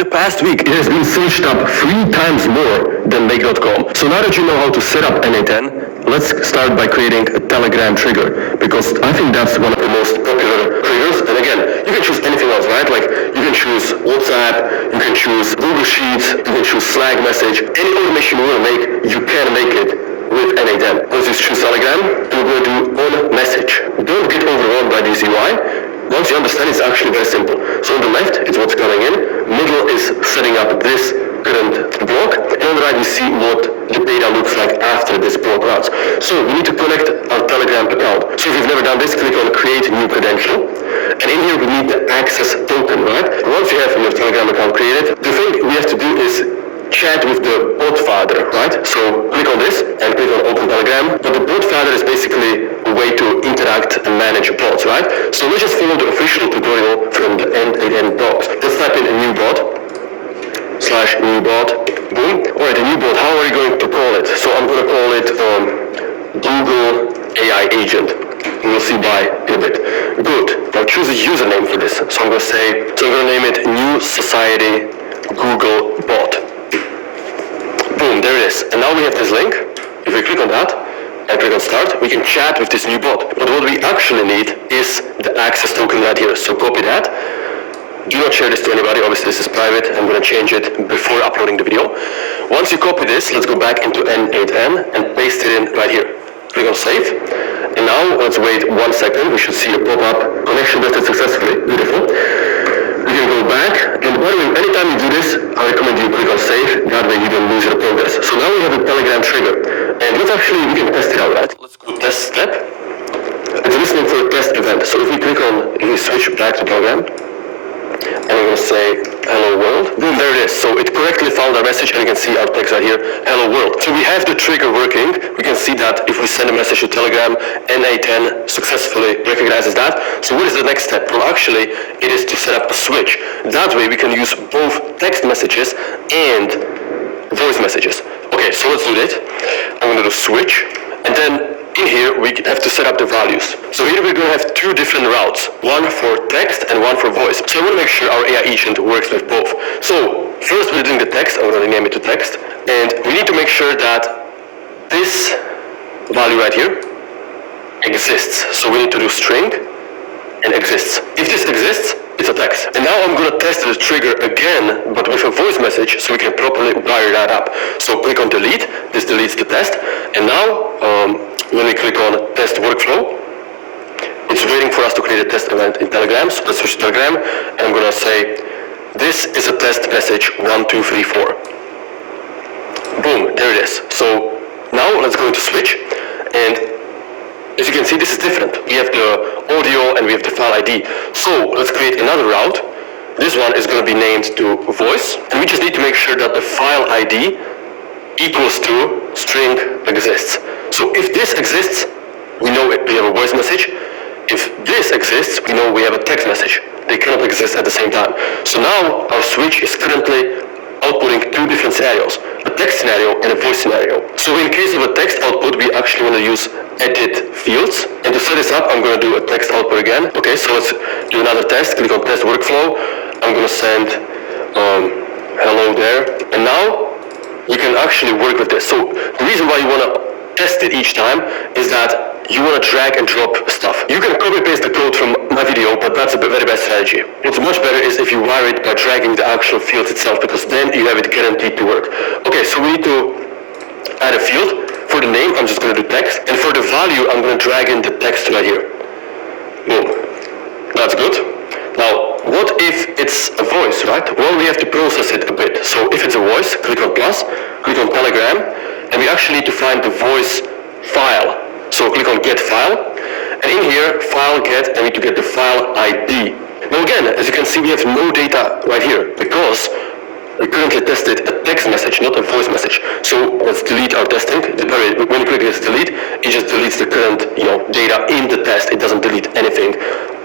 The past week, it has been searched up 3 times more than make.com. So now that you know how to set up N8N, let's start by creating a Telegram trigger, because I think that's one of the most popular triggers. And again, you can choose anything else, right? Like you can choose WhatsApp, you can choose Google Sheets, you can choose Slack message. Any automation you want to make, you can make it with N8N. Let's just choose Telegram, and we're going to do on message. Don't get overwhelmed by this UI. Once you understand, it's actually very simple. So on the left, it's what's coming in. Middle is setting up this current block. And on the right, you see what the data looks like after this block runs. So we need to connect our Telegram account. So if you've never done this, click on Create New Credential. And in here, we need the access token, right? Once you have your Telegram account created, the thing we have to do is chat with the bot father, right? So click on this and click on Open Telegram. But the bot father is basically a way to interact and manage bots, right? So let's just follow the official tutorial from the N8N docs. Let's type in a new bot, /new bot, boom. Alright, a new bot, how are you going to call it? So I'm going to call it Google AI Agent. We'll see by in a bit. Good. Now choose a username for this. So I'm going to name it New Society Google Bot. Boom, there it is. And now we have this link. If we click on that and click on start, we can chat with this new bot. But what we actually need is the access token right here. So copy that. Do not share this to anybody. Obviously this is private. I'm going to change it before uploading the video. Once you copy this, let's go back into N8N and paste it in right here. Click on save. And now let's wait 1 second. We should see a pop-up. Connection tested successfully. Beautiful. We can go back, and by the way, anytime you do this, I recommend you click on save, that way you don't lose your progress. So now we have a Telegram trigger, and we can test it out, right? Let's go test step. It's listening for a test event, so if we switch back to Telegram, and we're going to say, hello world, boom, there it is. So it correctly found our message, and you can see our text right here, hello world. So we have the trigger working. We can see that if we send a message to Telegram, N8N successfully recognizes that. So what is the next step? Well, actually, it is to set up a switch. That way we can use both text messages and voice messages. Okay, so let's do that. I'm going to do switch, and then in here, we have to set up the values. So here we're going to have 2 different routes, one for text and one for voice. So I want to make sure our AI agent works with both. So first we're doing the text. I'm going to rename it to text. And we need to make sure that this value right here exists. So we need to do string and exists. If this exists, it's a text. And now I'm going to test the trigger again, but with a voice message, so we can properly wire that up. So click on delete. This deletes the test. And now, when we click on test workflow, it's waiting for us to create a test event in Telegram. So let's switch to Telegram, and I'm going to say, this is a test message 1, 2, 3, 4. Boom, there it is. So now let's go into switch, and as you can see, this is different. We have the audio and we have the file ID. So let's create another route. This one is going to be named to voice, and we just need to make sure that the file ID equals to string exists. So if this exists, we know we have a voice message. If this exists, we know we have a text message. They cannot exist at the same time. So now our switch is currently outputting 2 different scenarios, a text scenario and a voice scenario. So in case of a text output, we actually want to use edit fields. And to set this up, I'm going to do a text output again. Okay, so let's do another test. Click on test workflow. I'm going to send hello there. And now we can actually work with this. So the reason why you want to test it each time is that you want to drag and drop stuff. You can copy paste the code from my video, but that's a very bad strategy. What's much better is if you wire it by dragging the actual fields itself, because then you have it guaranteed to work. Okay, so we need to add a field. For the name, I'm just going to do text, and for the value, I'm going to drag in the text right here. Boom. That's good. Now, what if it's a voice, right? Well, we have to process it a bit. So if it's a voice, click on plus, click on Telegram, and we actually need to find the voice file. So click on get file, and in here, file get, and we need to get the file ID. Now again, as you can see, we have no data right here, because we currently tested a text message, not a voice message. So let's delete our testing. When you click this delete, it just deletes the current data in the test. It doesn't delete anything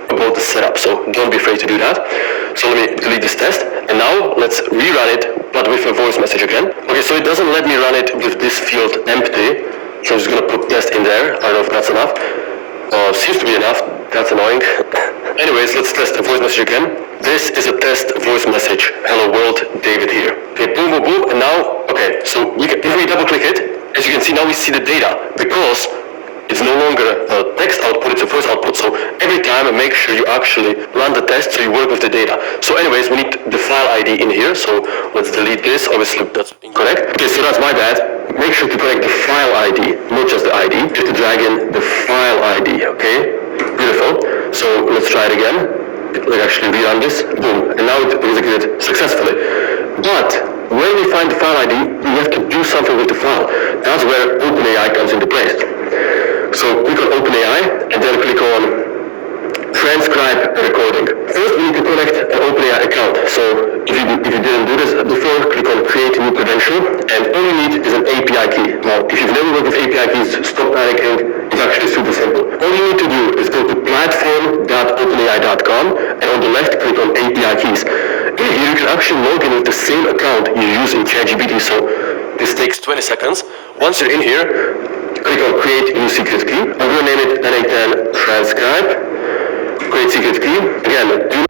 about the setup, so don't be afraid to do that. So let me delete this test, and now let's rerun it, but with a voice message again. Okay, so it doesn't let me run it with this field empty, so I'm just going to put test in there. I don't know if that's enough. Seems to be enough. That's annoying. Anyways, let's test the voice message again. This is a test voice message. Hello world, David here. Okay, boom, boom, boom, and now, okay, so if we double click it, as you can see, now we see the data, because it's no longer a text output, it's a voice output. So every time make sure you actually run the test so you work with the data. So anyways, we need the file ID in here. So let's delete this. Obviously that's incorrect. Okay, so that's my bad. Make sure to connect the file ID, not just the ID. You have to drag in the file ID, okay? Beautiful. So let's try it again. Like actually rerun this. Boom. And now it executed successfully. But when we find the file ID, we have to do something with the file. That's where OpenAI comes into place. So click on OpenAI and then click on transcribe recording. First we need to connect an OpenAI account. So if you didn't do this before, click on create new credential and all you need is an API key. Now if you've never worked with API keys, stop panicking. It's actually super simple. All you need to do is go to platform.openai.com and on the left click on API keys. In here you can actually log in with the same account you use in ChatGPT. So this takes 20 seconds. Once you're in here, click on create new secret key. I'm going to name it N810 transcribe. Create secret key. Again,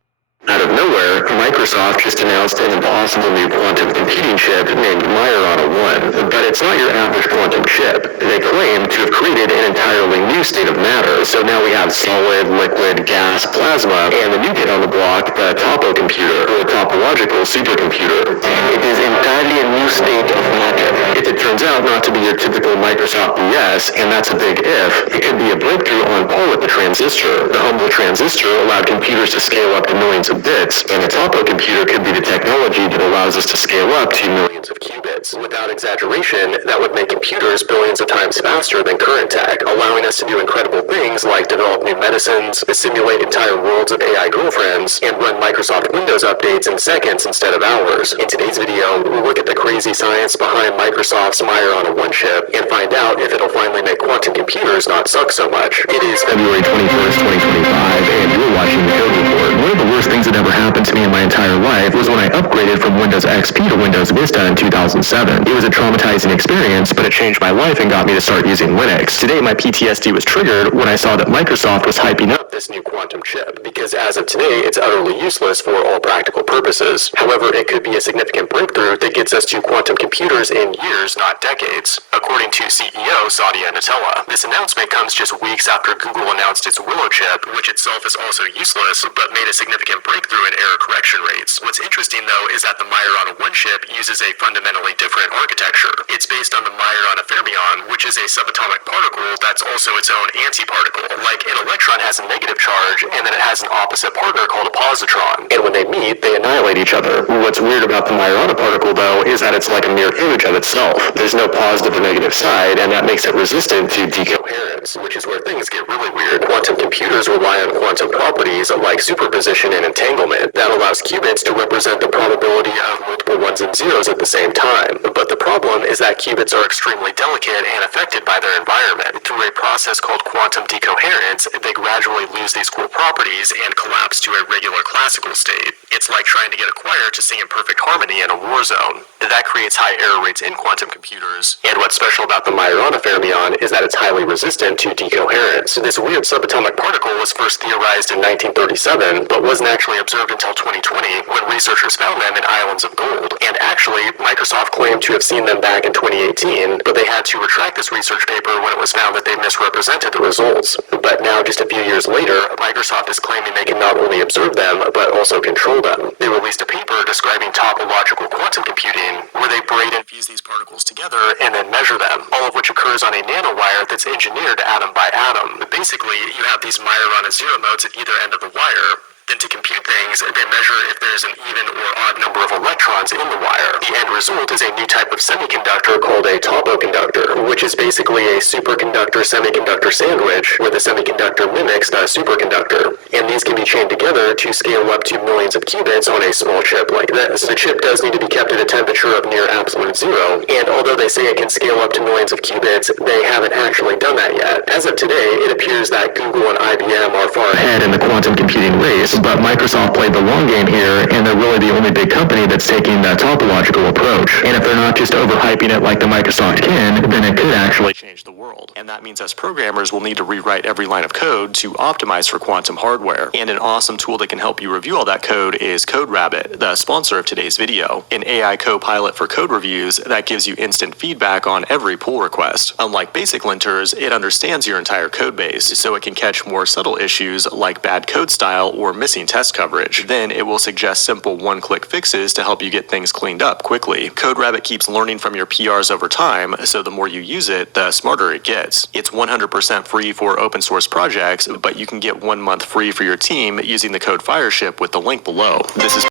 out of nowhere, Microsoft just announced an impossible new quantum computing chip named Majorana 1. But it's not your average quantum chip. They claim to have created an entirely new state of matter. So now we have solid, liquid, gas, plasma, and the new kid on the block, the topo computer, or the topological supercomputer. It is entirely a new state of matter. If it turns out not to be your typical Microsoft BS, and that's a big if, it could be a breakthrough on par with the transistor. The humble transistor allowed computers to scale up to millions of bits, and a topo computer could be the technology that allows us to scale up to millions of qubits. Without exaggeration, that would make computers billions of times faster than current tech, allowing us to do incredible things like develop new medicines, simulate entire worlds of AI girlfriends, and run Microsoft Windows updates in seconds instead of hours. In today's video, we'll look at the crazy science behind Microsoft's Majorana 1 chip and find out if it'll finally make quantum computers not suck so much. It is February 21st, 2025, and you're watching the Code Report. One of the worst things that ever happened to me in my entire life was when I upgraded from Windows XP to Windows Vista in 2007. It was a traumatizing experience, but it changed my life and got me to start using Linux. Today, my PTSD was triggered when I saw that Microsoft was hyping up this new quantum chip, because as of today, it's utterly useless for all practical purposes. However, it could be a significant breakthrough that gets us to quantum computers in years, not decades, according to CEO Satya Nadella. This announcement comes just weeks after Google announced its Willow chip, which itself is also useless, but made a significant breakthrough in error correction rates. What's interesting, though, is that the Majorana 1 chip uses a fundamentally different architecture. It's based on the Majorana fermion, which is a subatomic particle that's also its own antiparticle. Like an electron has a negative charge, and then it has an opposite partner called a positron. And when they meet, they annihilate each other. What's weird about the Majorana particle, though, is that it's like a mirror image of itself. There's no positive or negative side, and that makes it resistant to decoherence, which is where things get really weird. Quantum computers rely on quantum properties like superposition and entanglement that allows qubits to represent the probability of multiple ones and zeros at the same time. But the problem is that qubits are extremely delicate and affected by their environment. Through a process called quantum decoherence, they gradually lose these cool properties and collapse to a regular classical state. It's like trying to get a choir to sing in perfect harmony in a war zone. That creates high error rates in quantum computers. And what's special about the Majorana fermion is that it's highly resistant to decoherence. This weird subatomic particle was first theorized in 1937, but wasn't actually observed until 2020 when researchers found them in islands of gold. And actually, Microsoft claimed to have seen them back in 2018, but they had to retract this research paper when it was found that they misrepresented the results. But now, just a few years later, Microsoft is claiming they can not only observe them, but also control them. They released a paper describing topological quantum computing, where they braid and fuse these particles together and then measure them, all of which occurs on a nanowire that's engineered atom by atom. Basically, you have these Majorana zero modes at either end of the wire. Then to compute things, they measure if there's an even or odd number of electrons in the wire. The end result is a new type of semiconductor called a topo conductor, which is basically a superconductor semiconductor sandwich where the semiconductor mimics the superconductor. And these can be chained together to scale up to millions of qubits on a small chip like this. The chip does need to be kept at a temperature of near absolute zero, and although they say it can scale up to millions of qubits, they haven't actually done that yet. As of today, it appears that Google and IBM are far ahead in the quantum computing race, But Microsoft played the long game here, and they're really the only big company that's taking that topological approach. And if they're not just overhyping it like the Microsoft can, then it could actually change the world. And that means us programmers will need to rewrite every line of code to optimize for quantum hardware. And an awesome tool that can help you review all that code is CodeRabbit, the sponsor of today's video. An AI co-pilot for code reviews that gives you instant feedback on every pull request. Unlike basic linters, it understands your entire code base, so it can catch more subtle issues like bad code style or missing test coverage. Then it will suggest simple one-click fixes to help you get things cleaned up quickly. CodeRabbit keeps learning from your PRs over time, so the more you use it, the smarter it gets. It's 100% free for open source projects, but you can get 1 month free for your team using the code FIRESHIP with the link below. This is